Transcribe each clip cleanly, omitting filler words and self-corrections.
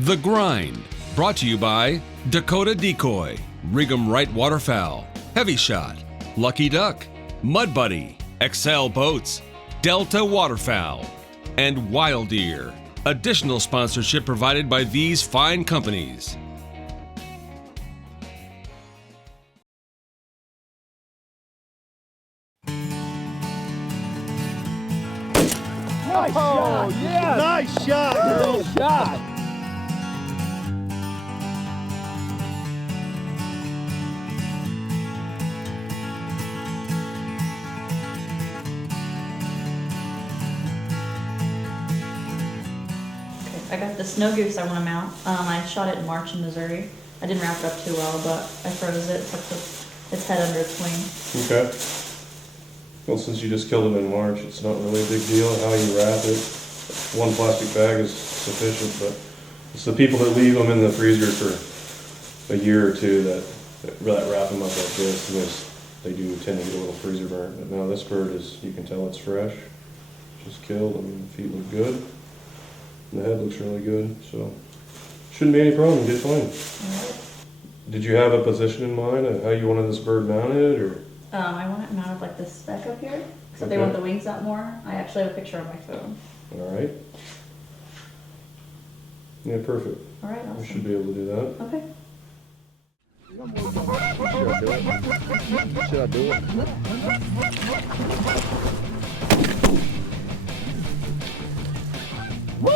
The Grind, brought to you by Dakota Decoy, Rig'em Right Waterfowl, Heavy Shot, Lucky Duck, Mud Buddy, Excel Boats, Delta Waterfowl, and Wild Ear. Additional sponsorship provided by these fine companies. Nice shot! Yeah! Nice shot! Good shot! I got the snow goose I want to mount. I shot it in March in Missouri. I didn't wrap it up too well, but I froze it, tucked its head under its wing. Okay. Well, since you just killed it in March, it's not really a big deal how you wrap it. One plastic bag is sufficient, but it's the people that leave them in the freezer for a year or two that wrap them up like this, and they do tend to get a little freezer burn. But now this bird is, you can tell it's fresh, just killed. I mean, the feet look good. And the head looks really good, so shouldn't be any problem. Get fine. Did you have a position in mind of how you wanted this bird mounted, or? I want it mounted like this speck up here, except they Okay. want the wings up more. I actually have a picture on my phone. All right. Yeah, perfect. All right, We awesome. should be able to do that. Okay. Should I do it? Get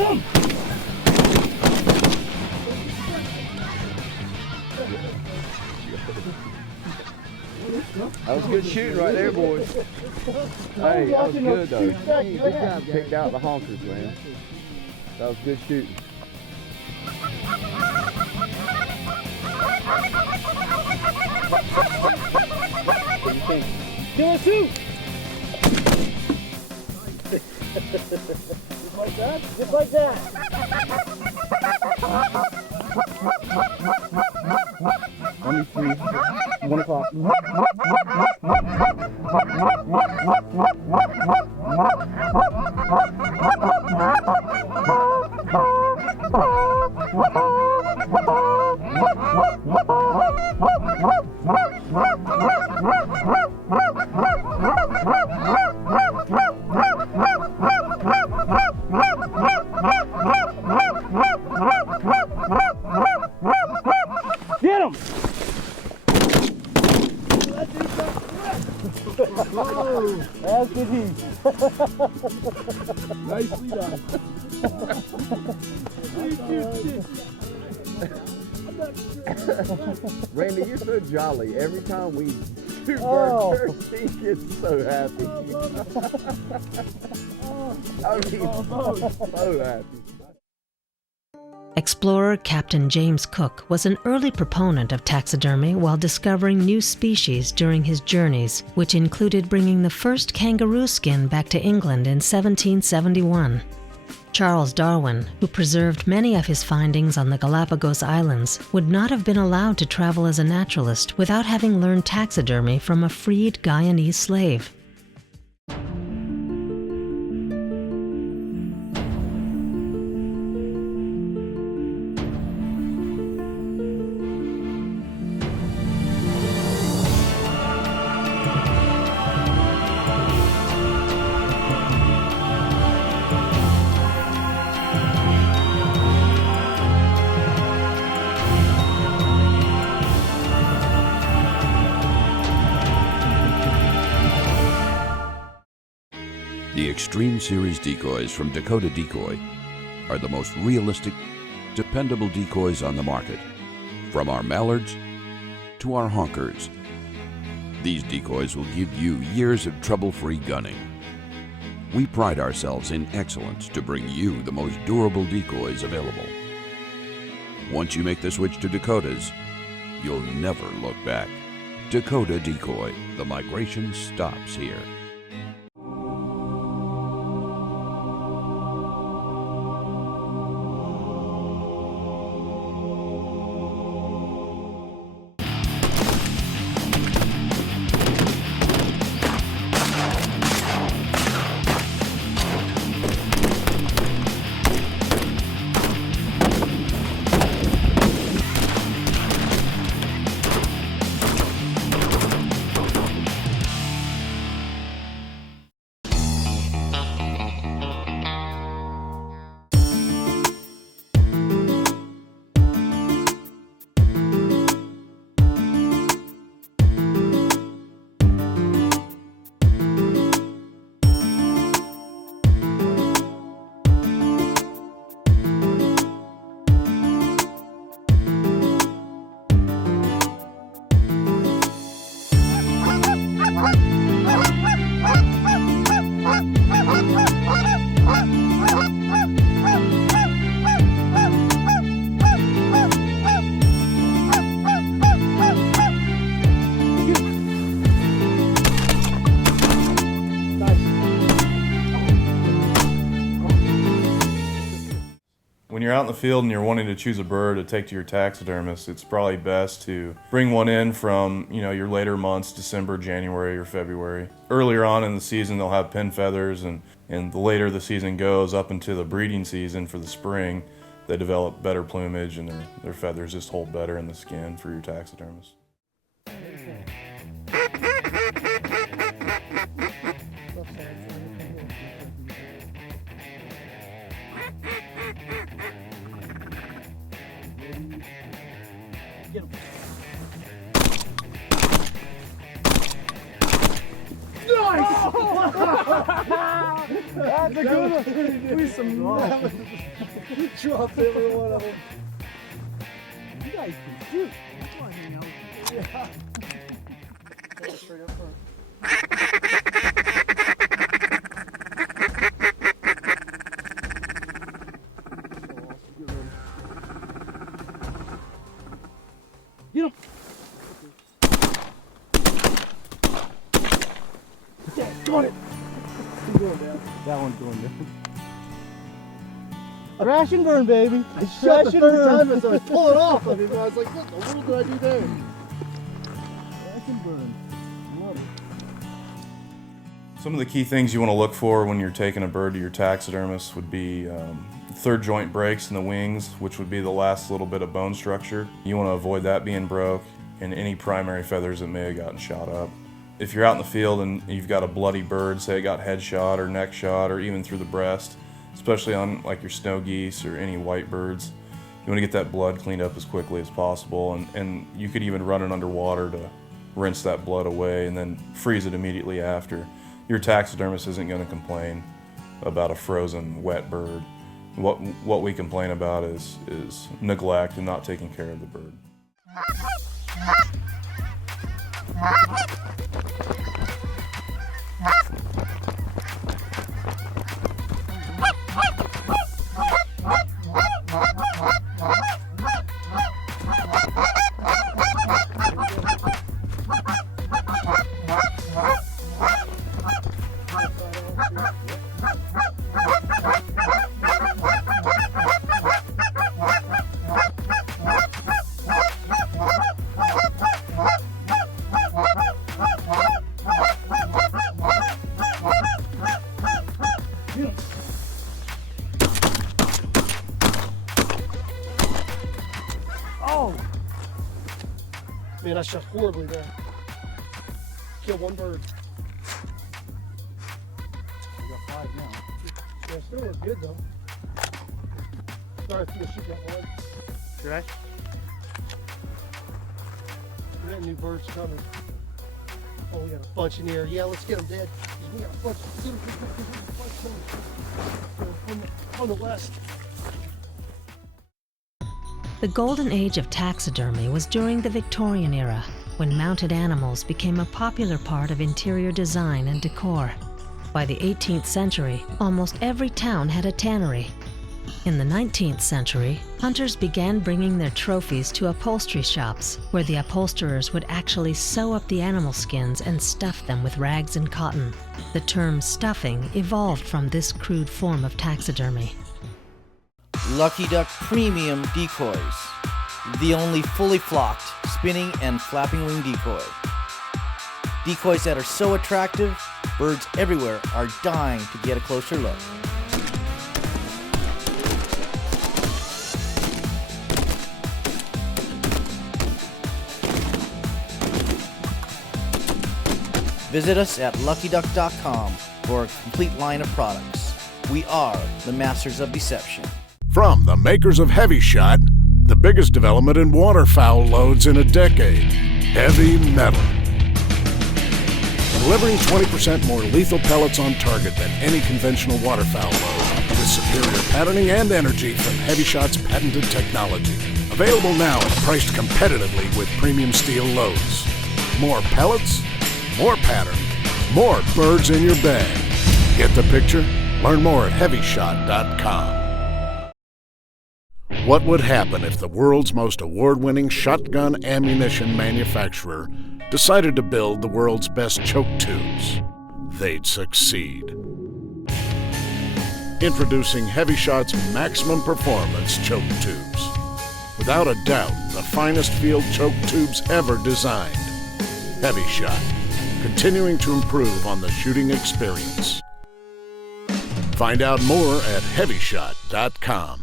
him! That was good shooting right there, boys. Hey, that was good though. Good job, picked out the honkers, man. That was good shooting. Do it too! Just like that? Just like that. 1 o'clock. Get him! That's good heat. Nicely done. Randy, you're so jolly. Every time we shoot bird, he gets so happy. I mean, so happy. Explorer Captain James Cook was an early proponent of taxidermy while discovering new species during his journeys, which included bringing the first kangaroo skin back to England in 1771. Charles Darwin, who preserved many of his findings on the Galapagos Islands, would not have been allowed to travel as a naturalist without having learned taxidermy from a freed Guyanese slave. The Extreme Series decoys from Dakota Decoy are the most realistic, dependable decoys on the market. From our mallards to our honkers, these decoys will give you years of trouble-free gunning. We pride ourselves in excellence to bring you the most durable decoys available. Once you make the switch to Dakotas, you'll never look back. Dakota Decoy, the migration stops here. out in the field and you're wanting to choose a bird to take to your taxidermist, it's probably best to bring one in from, your later months, December, January, or February. Earlier on in the season, they'll have pin feathers, and the later the season goes, up into the breeding season for the spring, they develop better plumage and their feathers just hold better in the skin for your taxidermist. That's a good one. We some you dropped every one of them. You guys can shoot. That's why you know. Yeah. Straight up front. Get him. Yeah, got it. He's going down. That one's going down. Crash and burn, baby. I shot the third time as I was pulling off. I was like, what the world did I do there? Crash and burn. Love it. Some of the key things you want to look for when you're taking a bird to your taxidermist would be third joint breaks in the wings, which would be the last little bit of bone structure. You want to avoid that being broke, and any primary feathers that may have gotten shot up. If you're out in the field and you've got a bloody bird, say it got head shot or neck shot or even through the breast, especially on like your snow geese or any white birds, you want to get that blood cleaned up as quickly as possible, and you could even run it underwater to rinse that blood away and then freeze it immediately after. Your taxidermist isn't going to complain about a frozen wet bird. What we complain about is neglect and not taking care of the bird. Oh! Man, I shot horribly there. Killed one bird. We got 5 now. Yeah, still look good though. Sorry if you shoot that one. Should I? We got new birds coming. Oh, we got a bunch in here. Yeah, let's get them dead. We got a bunch. On the west. The golden age of taxidermy was during the Victorian era, when mounted animals became a popular part of interior design and decor. By the 18th century, almost every town had a tannery. In the 19th century, hunters began bringing their trophies to upholstery shops, where the upholsterers would actually sew up the animal skins and stuff them with rags and cotton. The term stuffing evolved from this crude form of taxidermy. Lucky Duck Premium Decoys, the only fully flocked, spinning and flapping wing decoy. Decoys that are so attractive, birds everywhere are dying to get a closer look. Visit us at luckyduck.com for a complete line of products. We are the masters of deception. From the makers of Heavy Shot, the biggest development in waterfowl loads in a decade, Heavy Metal. Delivering 20% more lethal pellets on target than any conventional waterfowl load, with superior patterning and energy from Heavy Shot's patented technology. Available now and priced competitively with premium steel loads. More pellets, more pattern, more birds in your bag. Get the picture? Learn more at HeavyShot.com. What would happen if the world's most award-winning shotgun ammunition manufacturer decided to build the world's best choke tubes? They'd succeed. Introducing Heavy Shot's maximum performance choke tubes. Without a doubt, the finest field choke tubes ever designed. Heavy Shot, continuing to improve on the shooting experience. Find out more at heavyshot.com.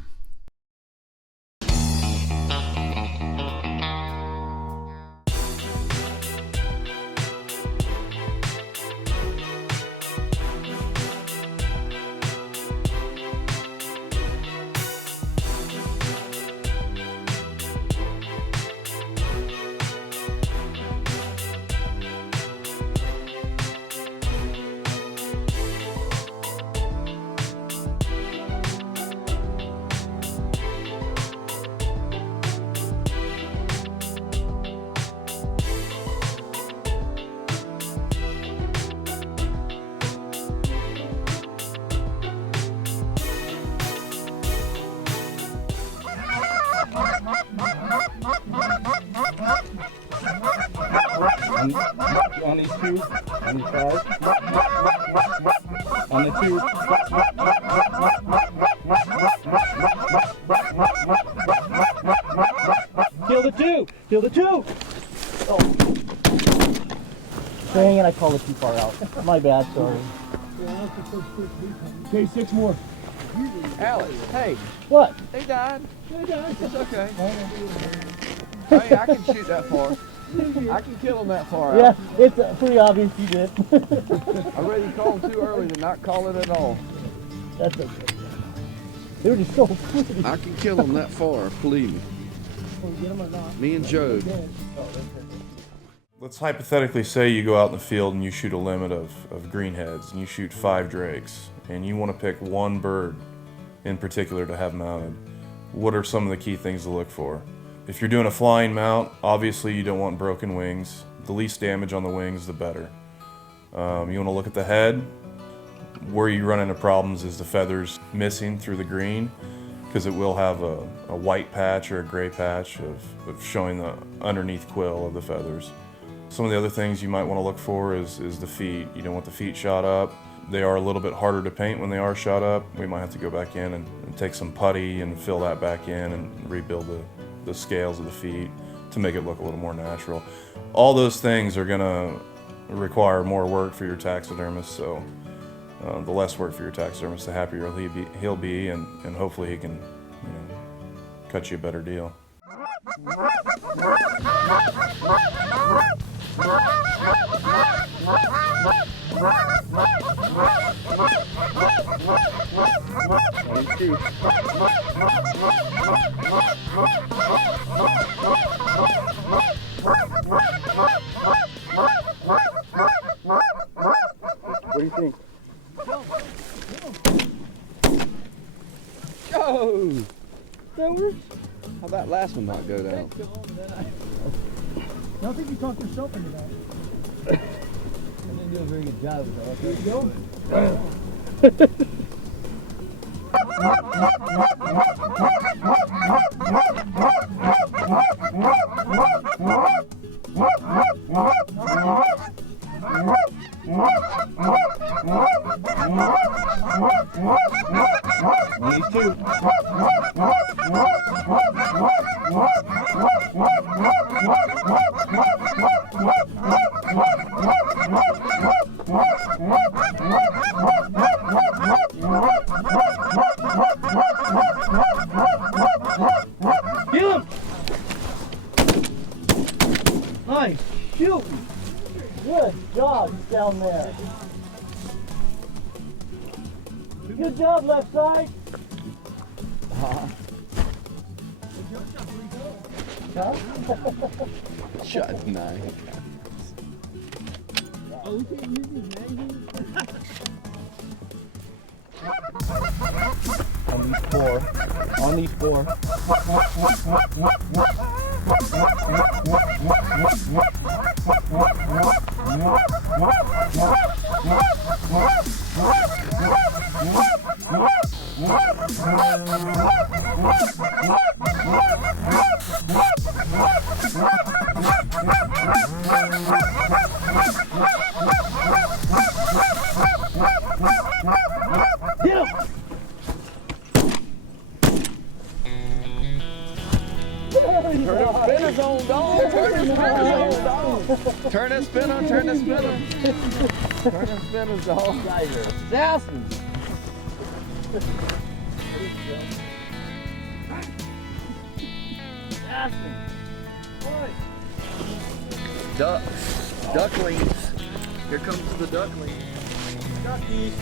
On these two, on these five, on the two. Kill the two! Kill the two! Oh. Dang it, I called it too far out. My bad, sorry. Okay, 6 more. Alex, hey, What? they died. It's okay. Hey, I can shoot that far. I can kill them that far Yeah, out. it's pretty obvious you did. I ready to call them too early to not call it at all. That's okay. They were just so pretty. I can kill them that far, believe me. Get them or not. Me and Joe. Let's hypothetically say you go out in the field and you shoot a limit of greenheads and you shoot 5 drakes and you want to pick one bird in particular to have mounted. What are some of the key things to look for? If you're doing a flying mount, obviously you don't want broken wings. The least damage on the wings, the better. You want to look at the head. Where you run into problems is the feathers missing through the green, because it will have a white patch or a gray patch of showing the underneath quill of the feathers. Some of the other things you might want to look for is the feet. You don't want the feet shot up. They are a little bit harder to paint when they are shot up. We might have to go back in and take some putty and fill that back in and rebuild the scales of the feet to make it look a little more natural. All those things are gonna require more work for your taxidermist, so the less work for your taxidermist, the happier he'll be, and hopefully he can, cut you a better deal. What do you think? Go! That works. How'd that last one not go down? I don't think you talked yourself into that. I didn't do a very good job with that. There you go. These two. Kill him! Nice. Shoot! Good job down there. Good job, left side. Shot 9. Oh, we can't use these magazines? On these 4. Get him! spinners on, dog. Turn them spinners on, dog. Turn that spinner, turn that spinner. Turn them spinners, dog. Assassin. Ducks. Ducklings. Here comes the duckling. Duckies.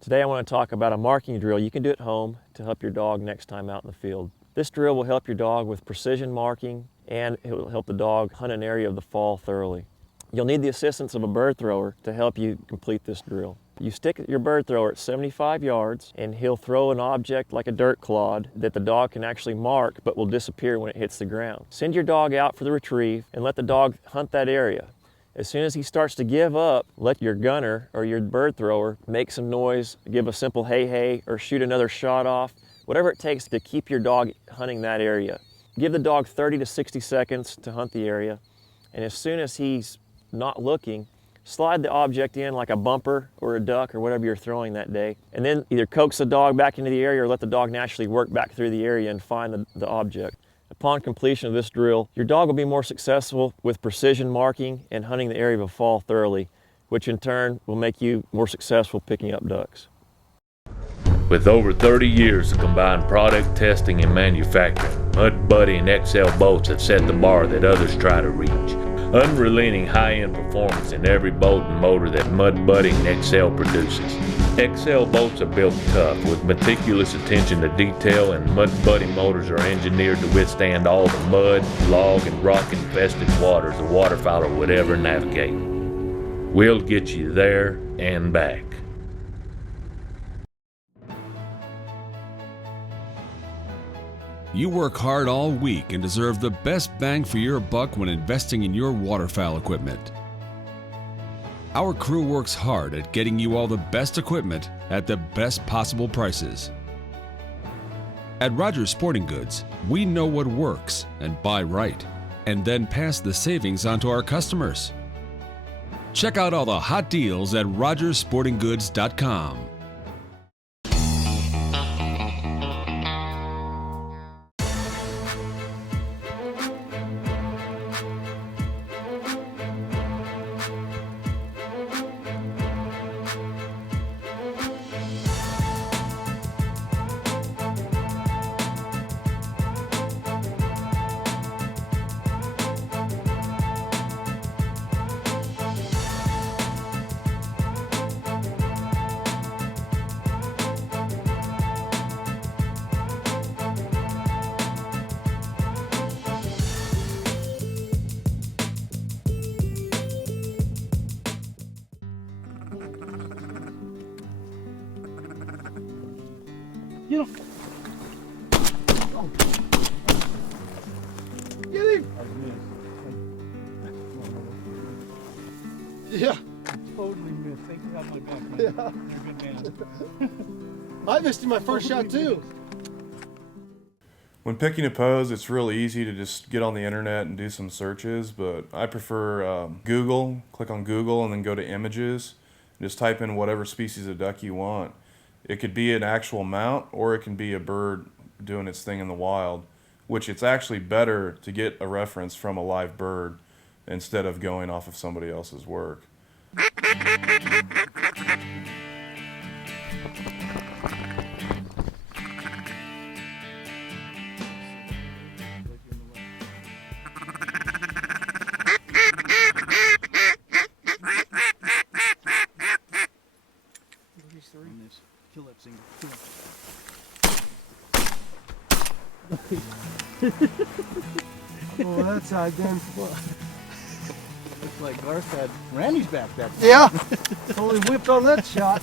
Today I want to talk about a marking drill you can do at home to help your dog next time out in the field. This drill will help your dog with precision marking, and it will help the dog hunt an area of the fall thoroughly. You'll need the assistance of a bird thrower to help you complete this drill. You stick your bird thrower at 75 yards and he'll throw an object like a dirt clod that the dog can actually mark but will disappear when it hits the ground. Send your dog out for the retrieve and let the dog hunt that area. As soon as he starts to give up, let your gunner or your bird thrower make some noise, give a simple hey hey, or shoot another shot off, whatever it takes to keep your dog hunting that area. Give the dog 30 to 60 seconds to hunt the area, and as soon as he's not looking, slide the object in like a bumper or a duck or whatever you're throwing that day, and then either coax the dog back into the area or let the dog naturally work back through the area and find the object. Upon completion of this drill, your dog will be more successful with precision marking and hunting the area of a fall thoroughly, which in turn will make you more successful picking up ducks. With over 30 years of combined product testing and manufacturing, Mud Buddy and XL boats have set the bar that others try to reach. Unrelenting high-end performance in every boat and motor that Mud Buddy and XL produces. XL boats are built tough with meticulous attention to detail, and Mud Buddy motors are engineered to withstand all the mud, log, and rock-infested waters a waterfowler would ever navigate. We'll get you there and back. You work hard all week and deserve the best bang for your buck when investing in your waterfowl equipment. Our crew works hard at getting you all the best equipment at the best possible prices. At Rogers Sporting Goods, we know what works and buy right, and then pass the savings on to our customers. Check out all the hot deals at rogersportinggoods.com. Get him! Oh. Get him! Yeah. Totally missed. Thank you for having my back, man. Yeah. You're a good man. I missed him my first shot too. When picking a pose, it's real easy to just get on the internet and do some searches, but I prefer Google. Click on Google and then go to images. Just type in whatever species of duck you want. It could be an actual mount, or it can be a bird doing its thing in the wild, which it's actually better to get a reference from a live bird instead of going off of somebody else's work. Kill that single. Oh, that's how I done. Looks like Garth had Randy's back that time. Yeah. Totally whipped on that shot.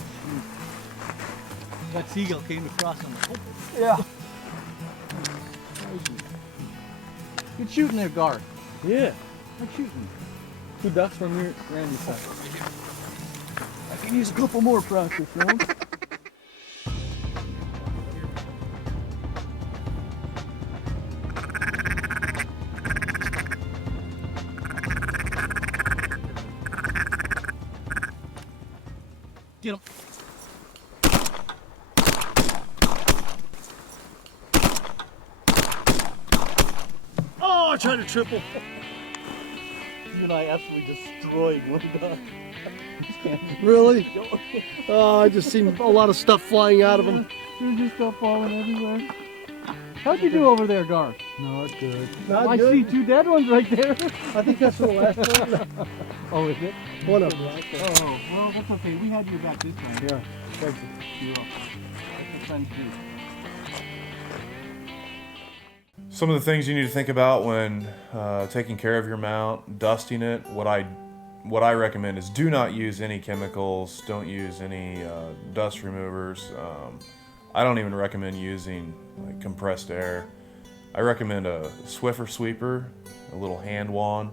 That seagull came across on the Yeah. Good shooting there, Garth. Yeah. Good shooting. 2 ducks from your Randy's side. I can use a couple more practice rounds. Get him. Oh, I tried to triple. You and I absolutely destroyed one duck. Really? Oh, I just seen a lot of stuff flying out of them. There's just stuff falling everywhere. How'd you do over there, Gar? Not good. Not I good. See 2 dead ones right there. I think that's the last one. Oh, is it? One of them. Oh, well, that's okay. We had you back this time. Yeah, thank you. You're welcome. That's a friend too. Some of the things you need to think about when taking care of your mount, dusting it, what I recommend is do not use any chemicals, don't use any dust removers. I don't even recommend using like compressed air. I recommend a Swiffer sweeper, a little hand wand,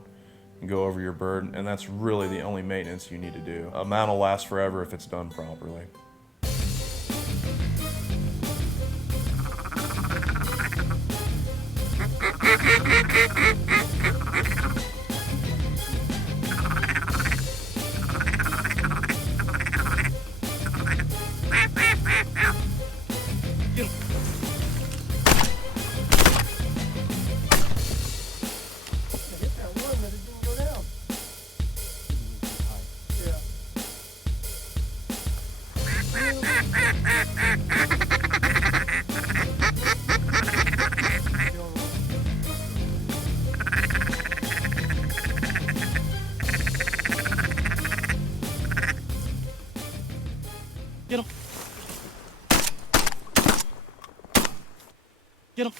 and go over your bird, and that's really the only maintenance you need to do. A mount will last forever if it's done properly. Get him. Get him. Get him.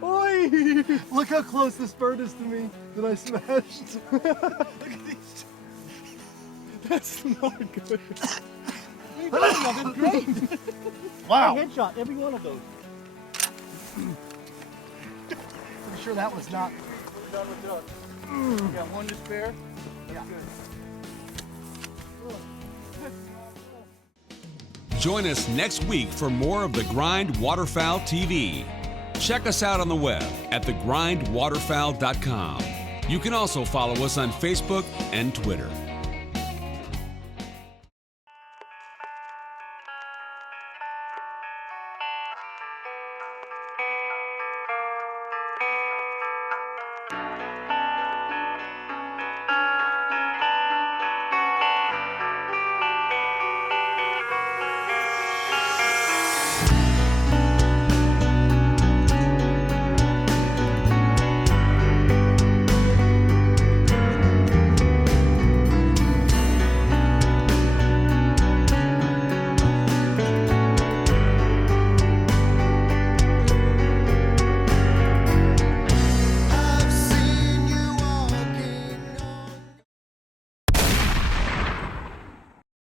Oi! Look how close this bird is to me that I smashed. Look at these. That's not good. That's great. Wow. Headshot every one of those. Pretty sure that was not. We're done with ducks. We got one to spare. Yeah. Good. Join us next week for more of The Grind Waterfowl TV. Check us out on the web at thegrindwaterfowl.com. You can also follow us on Facebook and Twitter.